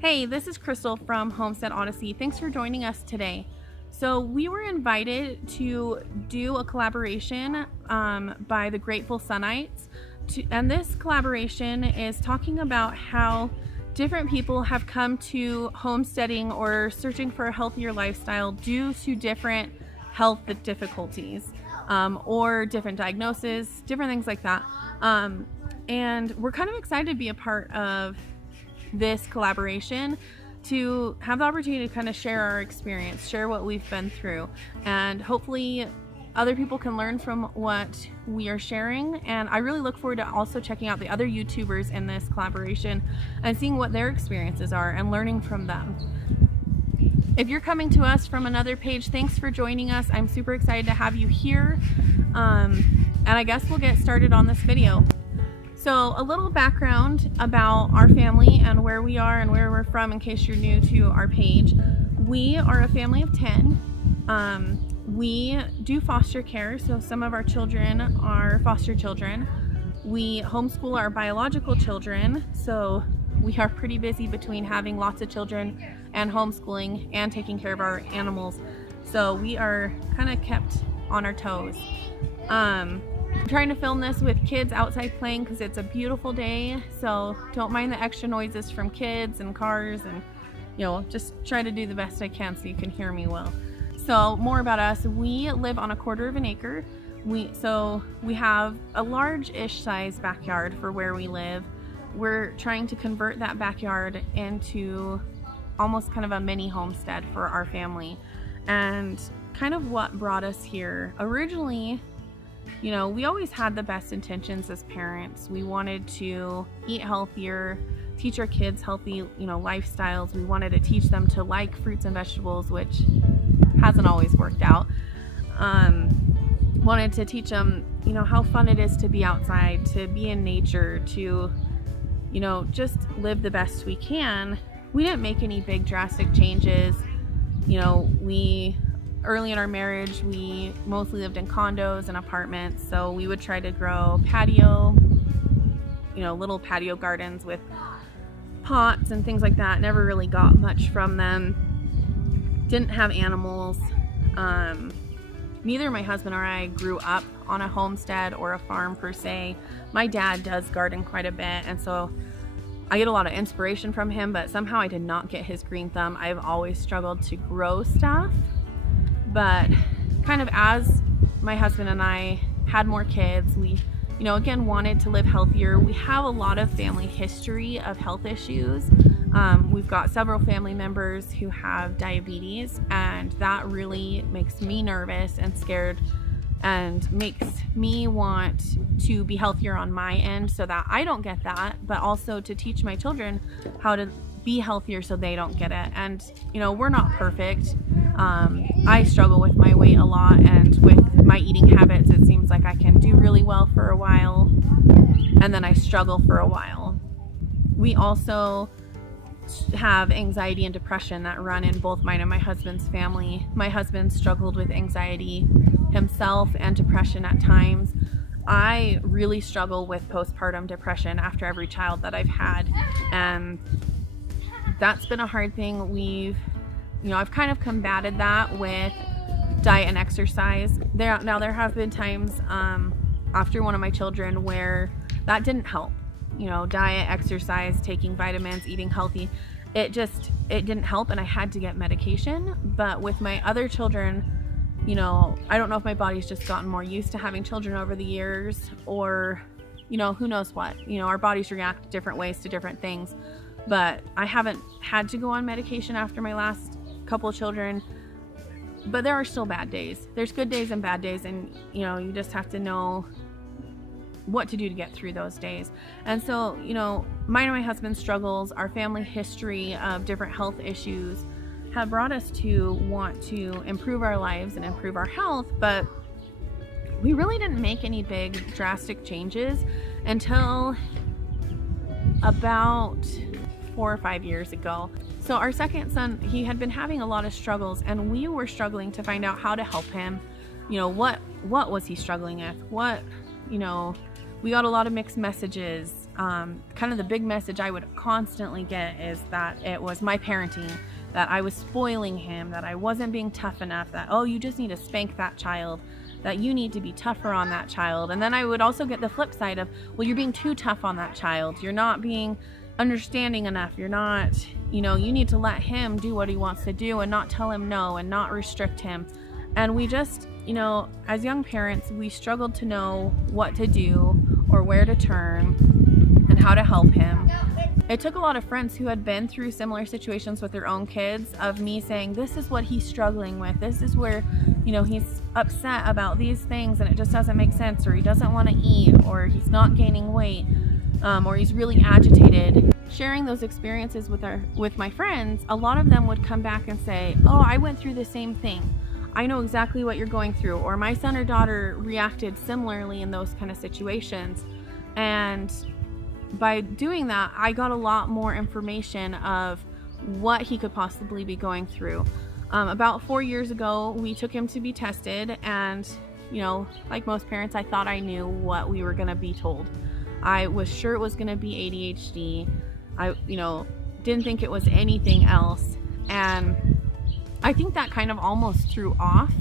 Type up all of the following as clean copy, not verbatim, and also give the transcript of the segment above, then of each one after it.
Hey, this is Crystal from Homestead Odyssey. Thanks for joining us today. So we were invited to do a collaboration by the Grateful Sunnites. And this collaboration is talking about how different people have come to homesteading or searching for a healthier lifestyle due to different health difficulties or different diagnoses, different things like that. And we're kind of excited to be a part of this collaboration, to have the opportunity to kind of share our experience, share what we've been through, and hopefully other people can learn from what we are sharing. And I really look forward to also checking out the other YouTubers in this collaboration and seeing what their experiences are and learning from them. If you're coming to us from another page, thanks for joining us. I'm super excited to have you here. And I guess we'll get started on this video. So a little background about our family and where we are and where we're from in case you're new to our page. We are a family of 10. We do foster care, so some of our children are foster children. We homeschool our biological children, so we are pretty busy between having lots of children and homeschooling and taking care of our animals. So we are kind of kept on our toes. I'm trying to film this with kids outside playing because it's a beautiful day, so don't mind the extra noises from kids and cars, and just try to do the best I can so you can hear me well. So more about us. We live on a 1/4 of an acre. We have a large-ish size backyard for where we live. We're trying to convert that backyard into almost kind of a mini homestead for our family. And kind of what brought us here originally, we always had the best intentions as parents. We wanted to eat healthier, teach our kids healthy, lifestyles. We wanted to teach them to like fruits and vegetables, which hasn't always worked out. Wanted to teach them, how fun it is to be outside, to be in nature, to, just live the best we can. We didn't make any big drastic changes. Early in our marriage, we mostly lived in condos and apartments, so we would try to grow patio, little patio gardens with pots and things like that. Never really got much from them. Didn't have animals. Neither my husband or I grew up on a homestead or a farm per se. My dad does garden quite a bit, and so I get a lot of inspiration from him, but somehow I did not get his green thumb. I've always struggled to grow stuff. But kind of as my husband and I had more kids, we, again, wanted to live healthier. We have a lot of family history of health issues. We've got several family members who have diabetes, and that really makes me nervous and scared and makes me want to be healthier on my end so that I don't get that, but also to teach my children how to be healthier so they don't get it. And we're not perfect. I struggle with my weight a lot, and with my eating habits, it seems like I can do really well for a while and then I struggle for a while. We also have anxiety and depression that run in both mine and my husband's family. My husband struggled with anxiety himself and depression at times. I really struggle with postpartum depression after every child that I've had, and that's been a hard thing. I've kind of combated that with diet and exercise. There have been times after one of my children where that didn't help. Diet, exercise, taking vitamins, eating healthy, it didn't help, and I had to get medication. But with my other children, I don't know if my body's just gotten more used to having children over the years, or who knows what. Our bodies react different ways to different things. But I haven't had to go on medication after my last couple of children. But there are still bad days. There's good days and bad days, and you just have to know what to do to get through those days. And so, mine and my husband's struggles, our family history of different health issues have brought us to want to improve our lives and improve our health, but we really didn't make any big drastic changes until about 4 or 5 years ago. So our second son, he had been having a lot of struggles, and we were struggling to find out how to help him. What was he struggling with? We got a lot of mixed messages. kind of the big message I would constantly get is that it was my parenting, that I was spoiling him, that I wasn't being tough enough, that, oh, you just need to spank that child, that you need to be tougher on that child. And then I would also get the flip side of, well, you're being too tough on that child. You're not being understanding enough. You're not, you need to let him do what he wants to do and not tell him no and not restrict him. And we just, as young parents, we struggled to know what to do or where to turn and how to help him. It took a lot of friends who had been through similar situations with their own kids of me saying, this is what he's struggling with. This is where, he's upset about these things and it just doesn't make sense, or he doesn't want to eat, or he's not gaining weight, or he's really agitated. Sharing those experiences with my friends, a lot of them would come back and say, oh, I went through the same thing. I know exactly what you're going through. Or my son or daughter reacted similarly in those kind of situations. And by doing that, I got a lot more information of what he could possibly be going through. About 4 years ago, we took him to be tested, and like most parents, I thought I knew what we were going to be told. I was sure it was going to be ADHD. I didn't think it was anything else, and I think that kind of almost threw off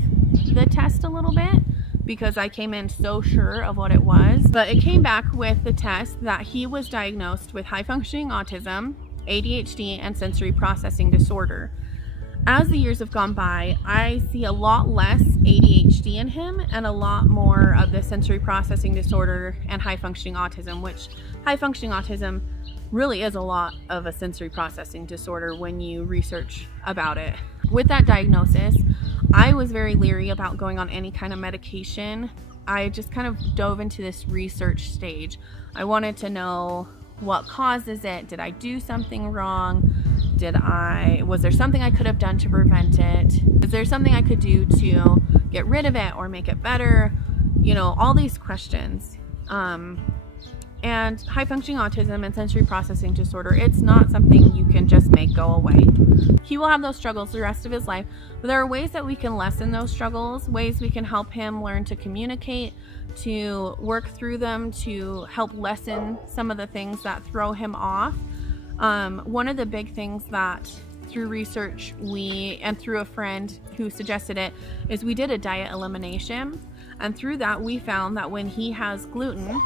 the test a little bit, because I came in so sure of what it was. But it came back with the test that he was diagnosed with high functioning autism, ADHD, and sensory processing disorder. As the years have gone by, I see a lot less ADHD in him and a lot more of the sensory processing disorder and high functioning autism, which high functioning autism really is a lot of a sensory processing disorder when you research about it. With that diagnosis, I was very leery about going on any kind of medication. I just kind of dove into this research stage. I wanted to know what causes it. Did I do something wrong? Was there something I could have done to prevent it? Is there something I could do to get rid of it or make it better? All these questions. And high functioning autism and sensory processing disorder, it's not something you can just make go away. He will have those struggles the rest of his life, but there are ways that we can lessen those struggles, ways we can help him learn to communicate, to work through them, to help lessen some of the things that throw him off. One of the big things that through research and through a friend who suggested it, is we did a diet elimination. And through that, we found that when he has gluten,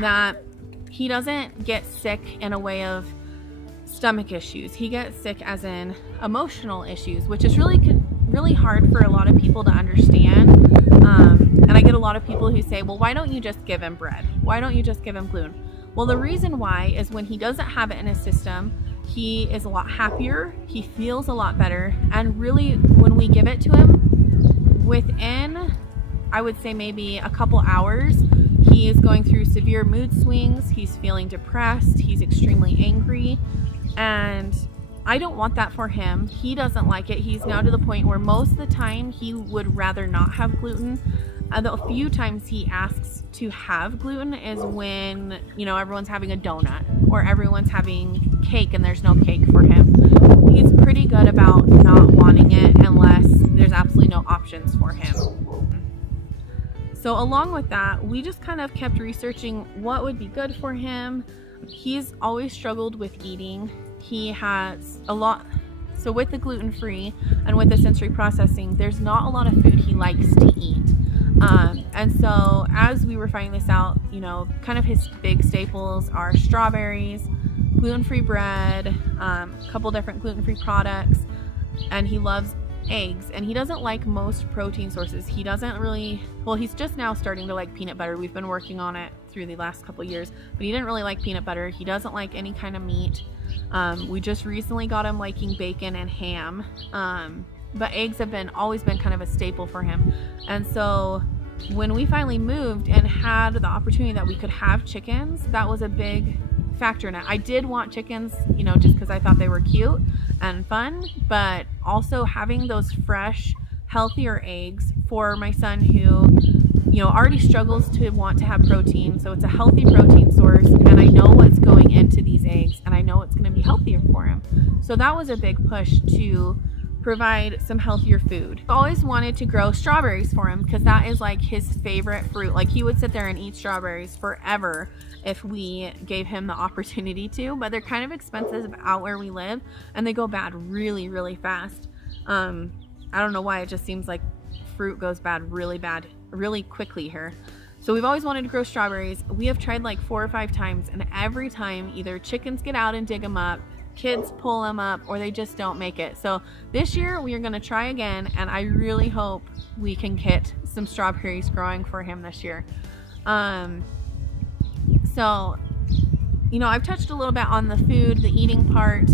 that he doesn't get sick in a way of stomach issues. He gets sick as in emotional issues, which is really hard for a lot of people to understand. And I get a lot of people who say, well, why don't you just give him bread? Why don't you just give him gluten? Well, the reason why is when he doesn't have it in his system, he is a lot happier, he feels a lot better, and really when we give it to him, within, I would say maybe a couple hours, he is going through severe mood swings, he's feeling depressed, he's extremely angry, and I don't want that for him. He doesn't like it. He's now to the point where most of the time he would rather not have gluten. The few times he asks to have gluten is when, everyone's having a donut or everyone's having cake and there's no cake for him. He's pretty good about not wanting it unless there's absolutely no options for him. So along with that, we just kind of kept researching what would be good for him. He's always struggled with eating. He has a lot, so with the gluten-free and with the sensory processing, there's not a lot of food he likes to eat. And so as we were finding this out, kind of his big staples are strawberries, gluten-free bread, a couple different gluten-free products, and he loves eggs. And he doesn't like most protein sources. He doesn't really, he's just now starting to like peanut butter. We've been working on it through the last couple years, but he didn't really like peanut butter. He doesn't like any kind of meat. We just recently got him liking bacon and ham. But eggs have always been kind of a staple for him. And so when we finally moved and had the opportunity that we could have chickens, that was a big factor in it. I did want chickens, just because I thought they were cute and fun, but also having those fresh, healthier eggs for my son who, already struggles to want to have protein. So it's a healthy protein source, and I know what's going into these eggs, and I know it's going to be healthier for him. So that was a big push to provide some healthier food. I always wanted to grow strawberries for him because that is like his favorite fruit. Like he would sit there and eat strawberries forever if we gave him the opportunity to, but they're kind of expensive out where we live and they go bad really, really fast. I don't know why, it just seems like fruit goes bad really quickly here. So we've always wanted to grow strawberries. We have tried like 4 or 5 times, and every time either chickens get out and dig them up, kids pull them up, or they just don't make it. So this year we are going to try again, and I really hope we can get some strawberries growing for him this year. So, you know, I've touched a little bit on the food, the eating part.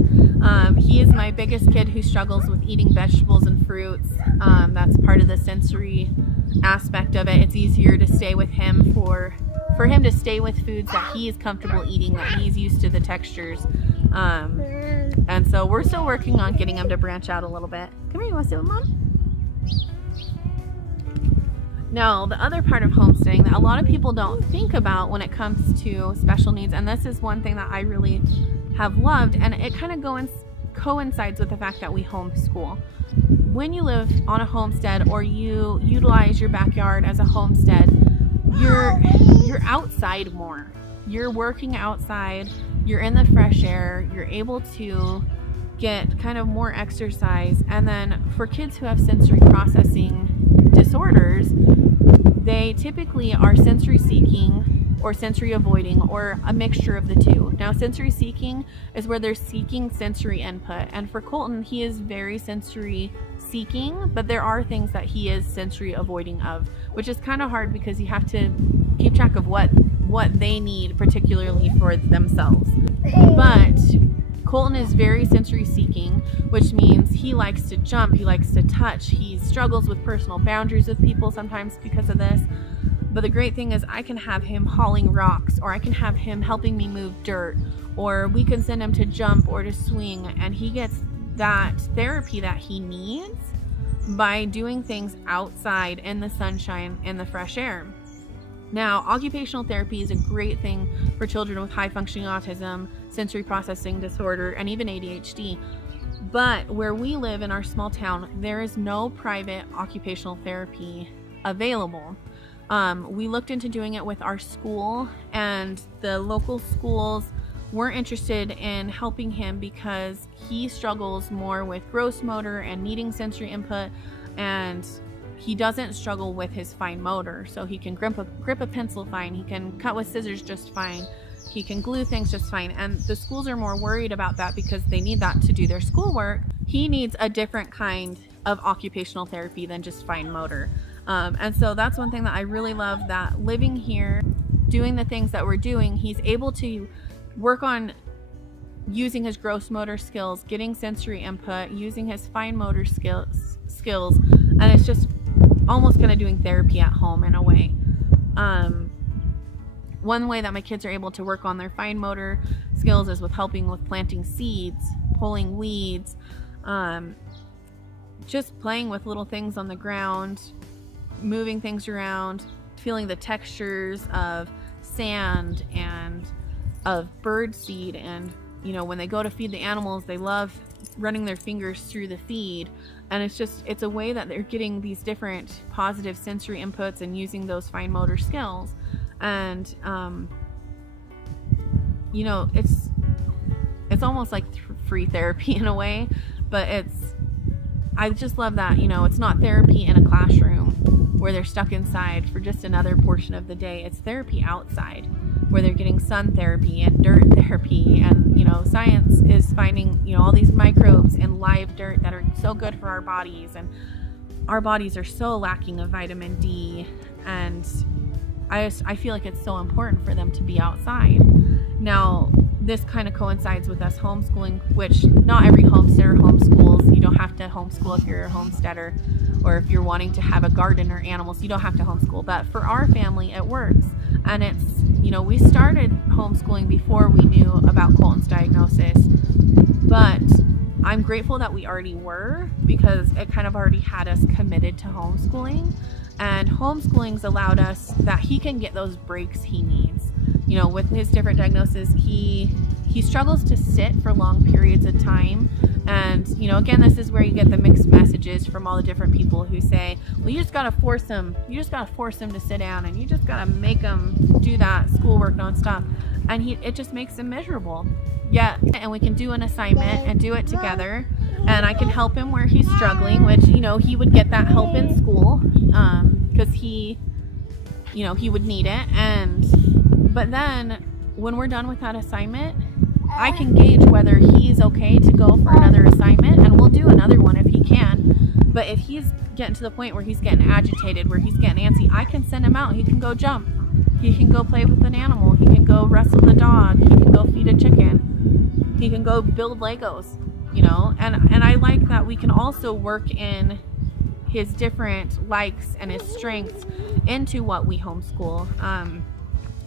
He is my biggest kid who struggles with eating vegetables and fruits. That's part of the sensory aspect of it. It's easier to stay with him for him to stay with foods that he is comfortable eating, that he's used to the textures. And so we're still working on getting him to branch out a little bit. Come here, you want to sit with Mom? Now, the other part of homesteading that a lot of people don't think about when it comes to special needs, and this is one thing that I really have loved, and it kind of coincides with the fact that we homeschool. When you live on a homestead or you utilize your backyard as a homestead, you're outside more. You're working outside, you're in the fresh air, you're able to get kind of more exercise. And then for kids who have sensory processing disorders, they typically are sensory seeking or sensory avoiding, or a mixture of the two. Now, sensory seeking is where they're seeking sensory input, and for Colton, he is very sensory seeking, but there are things that he is sensory avoiding of, which is kind of hard because you have to keep track of what they need particularly for themselves. But Colton is very sensory seeking, which means he likes to jump, he likes to touch, he struggles with personal boundaries with people sometimes because of this. But the great thing is I can have him hauling rocks, or I can have him helping me move dirt, or we can send him to jump or to swing, and he gets that therapy that he needs by doing things outside in the sunshine, in the fresh air. Now, occupational therapy is a great thing for children with high functioning autism, sensory processing disorder, and even ADHD. But where we live in our small town, there is no private occupational therapy available. We looked into doing it with our school, and the local schools weren't interested in helping him because he struggles more with gross motor and needing sensory input, and he doesn't struggle with his fine motor. So he can grip a pencil fine, he can cut with scissors just fine, he can glue things just fine, and the schools are more worried about that because they need that to do their schoolwork. He needs a different kind of occupational therapy than just fine motor. And so that's one thing that I really love, that living here, doing the things that we're doing, he's able to work on using his gross motor skills, getting sensory input, using his fine motor skills, and it's just almost kind of doing therapy at home in a way. One way that my kids are able to work on their fine motor skills is with helping with planting seeds, pulling weeds, just playing with little things on the ground, moving things around, feeling the textures of sand and of bird seed. And you know, when they go to feed the animals, they love running their fingers through the feed, and it's a way that they're getting these different positive sensory inputs and using those fine motor skills. And you know, it's almost like free therapy in a way, but I just love that, you know, it's not therapy in a classroom where they're stuck inside for just another portion of the day. It's therapy outside where they're getting sun therapy and dirt therapy, and you know, science is finding, you know, all these microbes in live dirt that are so good for our bodies, and our bodies are so lacking of vitamin D, and I feel like it's so important for them to be outside. Now, this kind of coincides with us homeschooling, which not every homesteader homeschools. You don't have to homeschool if you're a homesteader, or if you're wanting to have a garden or animals, you don't have to homeschool. But for our family, it works. And it's, you know, we started homeschooling before we knew about Colton's diagnosis, but I'm grateful that we already were, because it kind of already had us committed to homeschooling. And homeschooling's allowed us that he can get those breaks he needs. You know, with his different diagnoses, he struggles to sit for long periods of time. And, you again, this is where you get the mixed messages from all the different people who say, well, you just got to force them to sit down, and you just got to make them do that schoolwork nonstop. And it just makes him miserable. Yeah, and we can do an assignment and do it together, and I can help him where he's struggling, which, he would get that help in school, because he would need it. But then when we're done with that assignment, I can gauge whether he's okay to go for another assignment, and we'll do another one if he can. But if he's getting to the point where he's getting agitated, where he's getting antsy, I can send him out. He can go jump. He can go play with an animal. He can go wrestle the dog. He can go feed a chicken. He can go build Legos, And I like that we can also work in his different likes and his strengths into what we homeschool.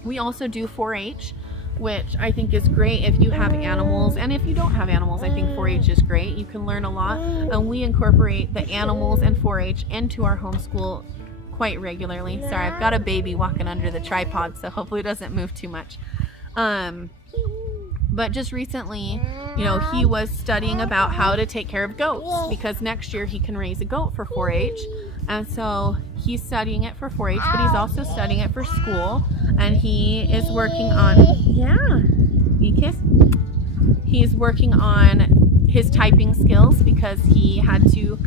We also do 4-H, which I think is great if you have animals, and if you don't have animals, I think 4-H is great. You can learn a lot, and we incorporate the animals and 4-H into our homeschool quite regularly. Sorry, I've got a baby walking under the tripod, so hopefully it doesn't move too much. But just recently, he was studying about how to take care of goats, because next year he can raise a goat for 4-H. And so he's studying it for 4-H, but he's also studying it for school. And he is working on, he's working on his typing skills, because he had to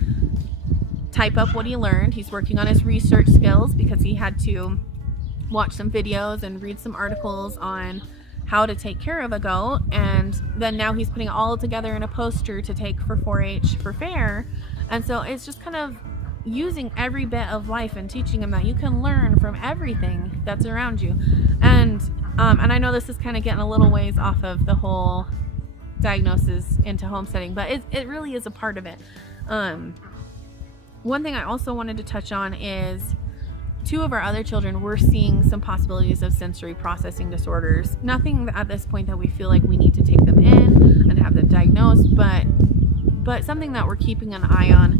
type up what he learned. He's working on his research skills, because he had to watch some videos and read some articles on how to take care of a goat. And then now he's putting it all together in a poster to take for 4-H for fair. And so it's just kind of using every bit of life and teaching him that you can learn from everything that's around you. And I know this is kind of getting a little ways off of the whole diagnosis into homesteading, but it really is a part of it. One thing I also wanted to touch on is 2 of our other children, we're seeing some possibilities of sensory processing disorders. Nothing at this point that we feel like we need to take them in and have them diagnosed, but something that we're keeping an eye on.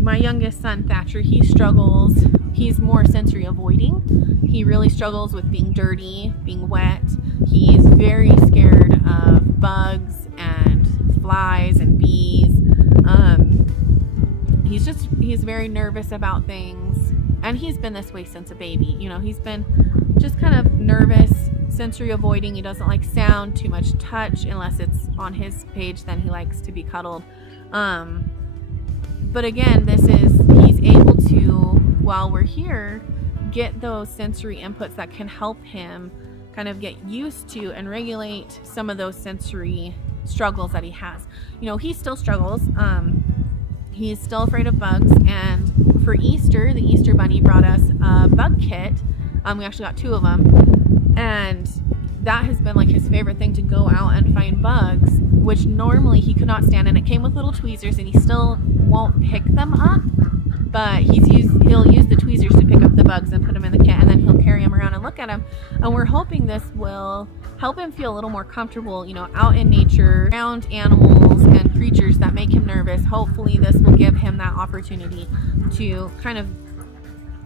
My youngest son, Thatcher, he struggles. He's more sensory avoiding. He really struggles with being dirty, being wet. He's very scared of bugs and flies and bees. He's very nervous about things. And he's been this way since a baby. He's been just kind of nervous, sensory avoiding. He doesn't like sound, too much touch, unless it's on his page, then he likes to be cuddled. But again, he's able to, while we're here, get those sensory inputs that can help him kind of get used to and regulate some of those sensory struggles that he has. He still struggles. He's still afraid of bugs, and for Easter, the Easter Bunny brought us a bug kit. We actually got 2 of them, and that has been like his favorite thing, to go out and find bugs, which normally he could not stand. And it came with little tweezers, and he still won't pick them up, but he'll use the tweezers to pick up the bugs and put them in the kit, and then he'll carry them around and look at them. And we're hoping this will help him feel a little more comfortable, out in nature, around animals and creatures that make him nervous. Hopefully this will give him that opportunity to kind of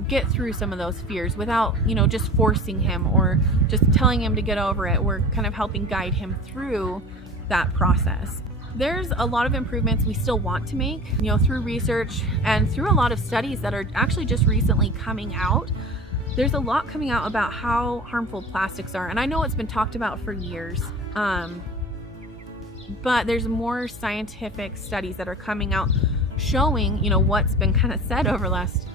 get through some of those fears without, just forcing him or just telling him to get over it. We're kind of helping guide him through that process. There's a lot of improvements we still want to make, through research and through a lot of studies that are actually just recently coming out. There's a lot coming out about how harmful plastics are, and I know it's been talked about for years, but there's more scientific studies that are coming out showing, what's been kind of said over the last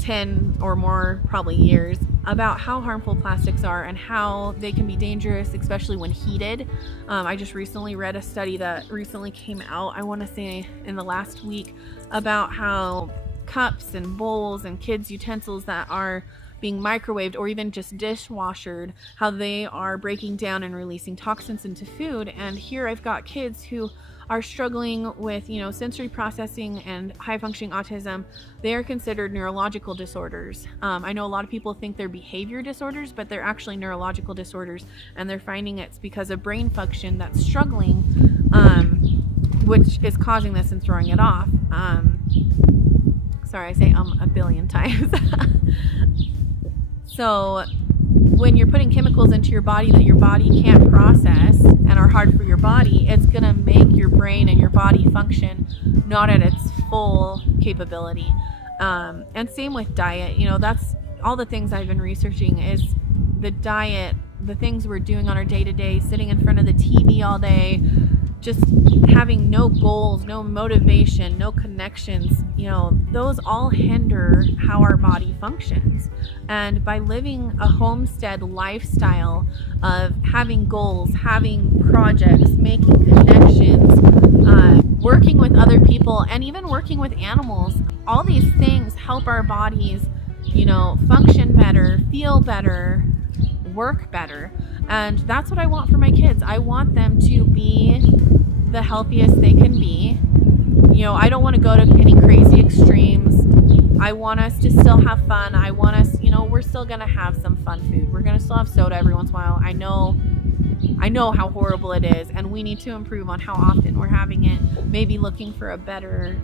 10 or more probably years about how harmful plastics are and how they can be dangerous, especially when heated. I just recently read a study that recently came out, I want to say in the last week, about how cups and bowls and kids' utensils that are being microwaved or even just dishwashered, how they are breaking down and releasing toxins into food. And here I've got kids who are struggling with, sensory processing and high functioning autism. They are considered neurological disorders. I know a lot of people think they're behavior disorders, but they're actually neurological disorders, and they're finding it's because of brain function that's struggling, which is causing this and throwing it off. Sorry, I say a billion times. So when you're putting chemicals into your body that your body can't process and are hard for your body, it's going to make your brain and your their body function not at its full capability. And same with diet. You know, that's all the things I've been researching is the diet, the things we're doing on our day-to-day, sitting in front of the TV all day, just having no goals, no motivation, no connections, you know, those all hinder how our body functions. And by living a homestead lifestyle of having goals, having projects, making connections, working with other people, and even working with animals, all these things help our bodies, you know, function better, feel better, work better. And that's what I want for my kids. I want them to be the healthiest they can be. You know, I don't want to go to any crazy extremes. I want us to still have fun. I want us, you know, we're still going to have some fun food. We're going to still have soda every once in a while. I know how horrible it is, and we need to improve on how often we're having it, maybe looking for a better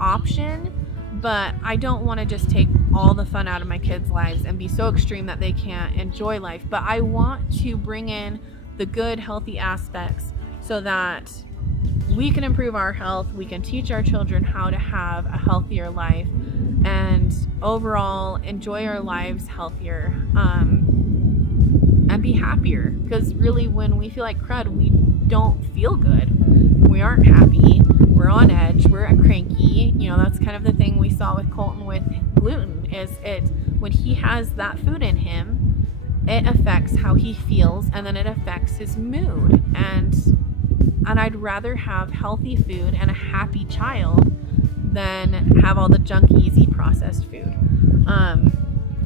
option. But I don't want to just take all the fun out of my kids' lives and be so extreme that they can't enjoy life. But I want to bring in the good, healthy aspects so that we can improve our health, we can teach our children how to have a healthier life, and overall enjoy our lives healthier, and be happier. Because really, when we feel like crud, we don't feel good. We aren't happy. We're on edge. We're cranky. You know, that's kind of the thing we saw with Colton with gluten, is it when he has that food in him, it affects how he feels, and then it affects his mood. And I'd rather have healthy food and a happy child than have all the junk, easy processed food.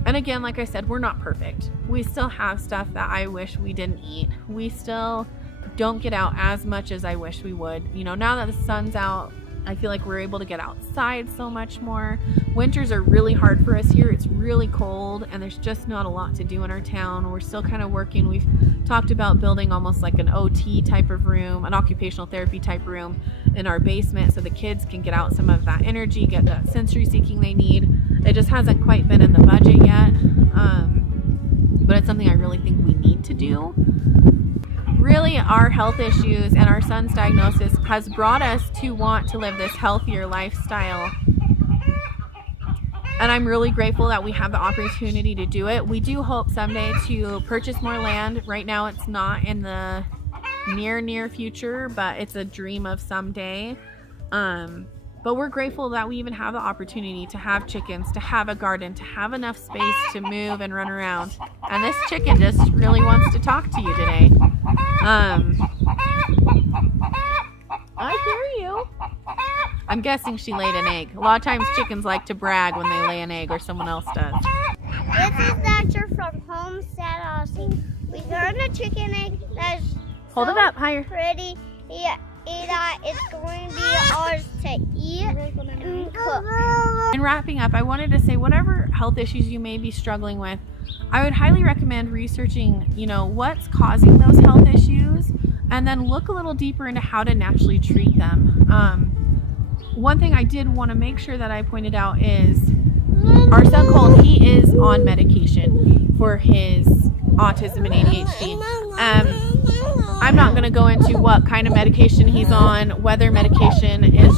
And again, like I said, we're not perfect. We still have stuff that I wish we didn't eat. We still don't get out as much as I wish we would. You know, now that the sun's out, I feel like we're able to get outside so much more. Winters are really hard for us here. It's really cold, and there's just not a lot to do in our town. We're still kind of working. We've talked about building almost like an OT type of room, an occupational therapy type room in our basement so the kids can get out some of that energy, get that sensory seeking they need. It just hasn't quite been in the budget yet, but it's something I really think we need to do. Really, our health issues and our son's diagnosis has brought us to want to live this healthier lifestyle. And I'm really grateful that we have the opportunity to do it. We do hope someday to purchase more land. Right now, it's not in the near future, but it's a dream of someday. But we're grateful that we even have the opportunity to have chickens, to have a garden, to have enough space to move and run around. And this chicken just really wants to talk to you today. I hear you. I'm guessing she laid an egg. A lot of times chickens like to brag when they lay an egg, or someone else does. This is Thatcher from Homestead, Odyssey. We got a chicken egg that's Hold it up higher. Pretty. It's going to be ours to eat and cook. In wrapping up, I wanted to say whatever health issues you may be struggling with, I would highly recommend researching, you know, what's causing those health issues, and then look a little deeper into how to naturally treat them. One thing I did want to make sure that I pointed out is our son Cole, he is on medication for his autism and ADHD. I'm not going to go into what kind of medication he's on, whether medication is...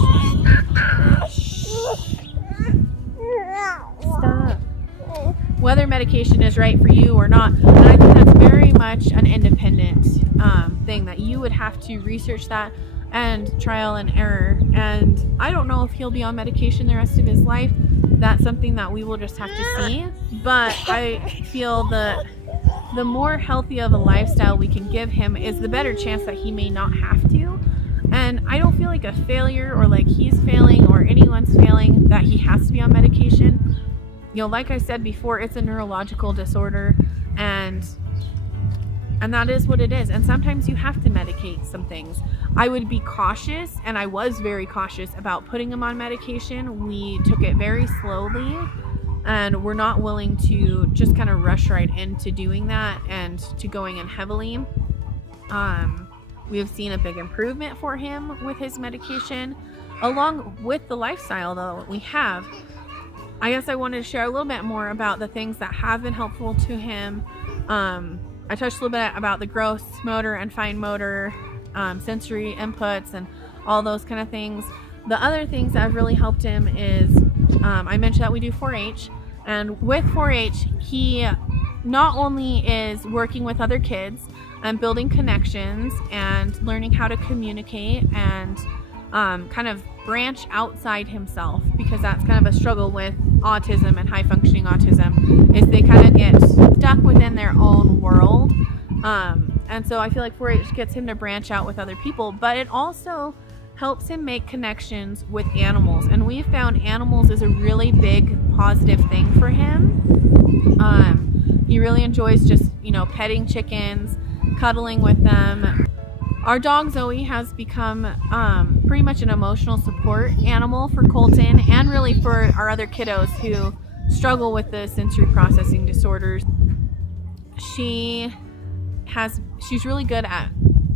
Stop. Whether medication is right for you or not. And I think that's very much an independent thing, that you would have to research that and trial and error. And I don't know if he'll be on medication the rest of his life. That's something that we will just have to see. But I feel that the more healthy of a lifestyle we can give him is the better chance that he may not have to. And I don't feel like a failure, or like he's failing, or anyone's failing, that he has to be on medication. You know, like I said before, it's a neurological disorder, and that is what it is. And sometimes you have to medicate some things. I would be cautious, and I was very cautious about putting him on medication. We took it very slowly, and we're not willing to just kind of rush right into doing that and to going in heavily. We have seen a big improvement for him with his medication, along with the lifestyle though we have. I guess I wanted to share a little bit more about the things that have been helpful to him. I touched a little bit about the gross motor and fine motor sensory inputs, and all those kind of things. The other things that have really helped him is I mentioned that we do 4-H, and with 4-H he not only is working with other kids and building connections and learning how to communicate and kind of branch outside himself, because that's kind of a struggle with autism and high functioning autism, is they kind of get stuck within their own world. And so I feel like 4-H gets him to branch out with other people, but it also helps him make connections with animals. And we found animals is a really big positive thing for him. He really enjoys just, you know, petting chickens, cuddling with them. Our dog Zoe has become pretty much an emotional support animal for Colton, and really for our other kiddos who struggle with the sensory processing disorders. She's really good at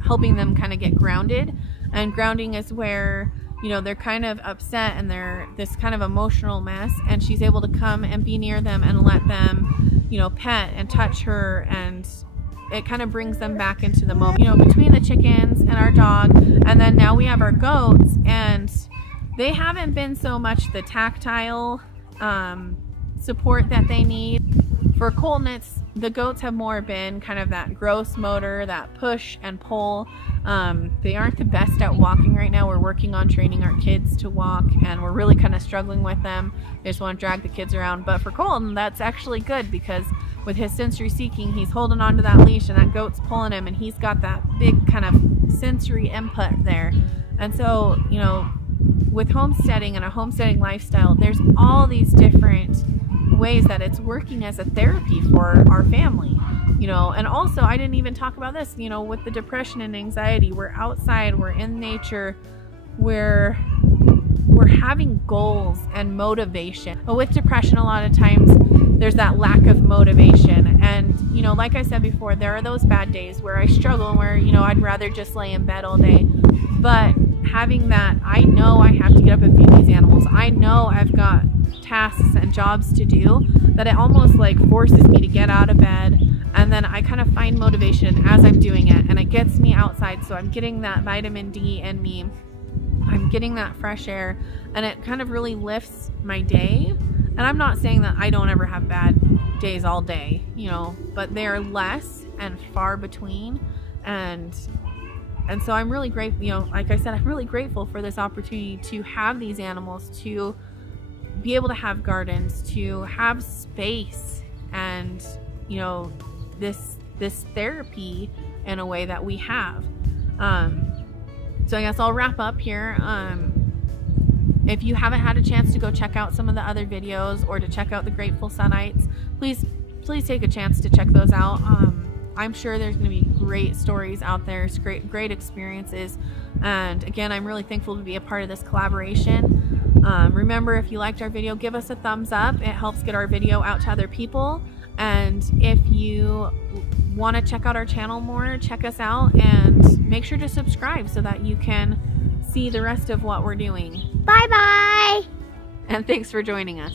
helping them kind of get grounded, and grounding is where, you know, they're kind of upset and they're this kind of emotional mess, and she's able to come and be near them and let them, you know, pet and touch her, and it kind of brings them back into the moment. You know, between the chickens and our dog, and then now we have our goats, and they haven't been so much the tactile support that they need. For Colton, the goats have more been kind of that gross motor, that push and pull. They aren't the best at walking right now. We're working on training our kids to walk, and we're really kind of struggling with them. They just want to drag the kids around. But for Colton, that's actually good, because with his sensory seeking, he's holding onto that leash and that goat's pulling him, and he's got that big kind of sensory input there. And so, you know, with homesteading and a homesteading lifestyle, there's all these different ways that it's working as a therapy for our family, you know. And also, I didn't even talk about this, you know, with the depression and anxiety, we're outside, we're in nature, we're having goals and motivation. But with depression, a lot of times there's that lack of motivation. And, you know, like I said before, there are those bad days where I struggle and where, you know, I'd rather just lay in bed all day. But having that, I know I have to get up and feed these animals. I know I've got tasks and jobs to do, that it almost like forces me to get out of bed, and then I kind of find motivation as I'm doing it, and it gets me outside, so I'm getting that vitamin D in me, I'm getting that fresh air, and it kind of really lifts my day. And I'm not saying that I don't ever have bad days all day, you know, but they're less and far between. And so I'm really grateful, you know, like I said, I'm really grateful for this opportunity to have these animals, to be able to have gardens, to have space, and, you know, this therapy in a way that we have. So I guess I'll wrap up here. If you haven't had a chance to go check out some of the other videos, or to check out the Grateful Sunites, please take a chance to check those out. I'm sure there's going to be great stories out there, great experiences. And again, I'm really thankful to be a part of this collaboration. Remember, if you liked our video, give us a thumbs up. It helps get our video out to other people. And if you want to check out our channel more, check us out, and make sure to subscribe so that you can see the rest of what we're doing. Bye-bye. And thanks for joining us.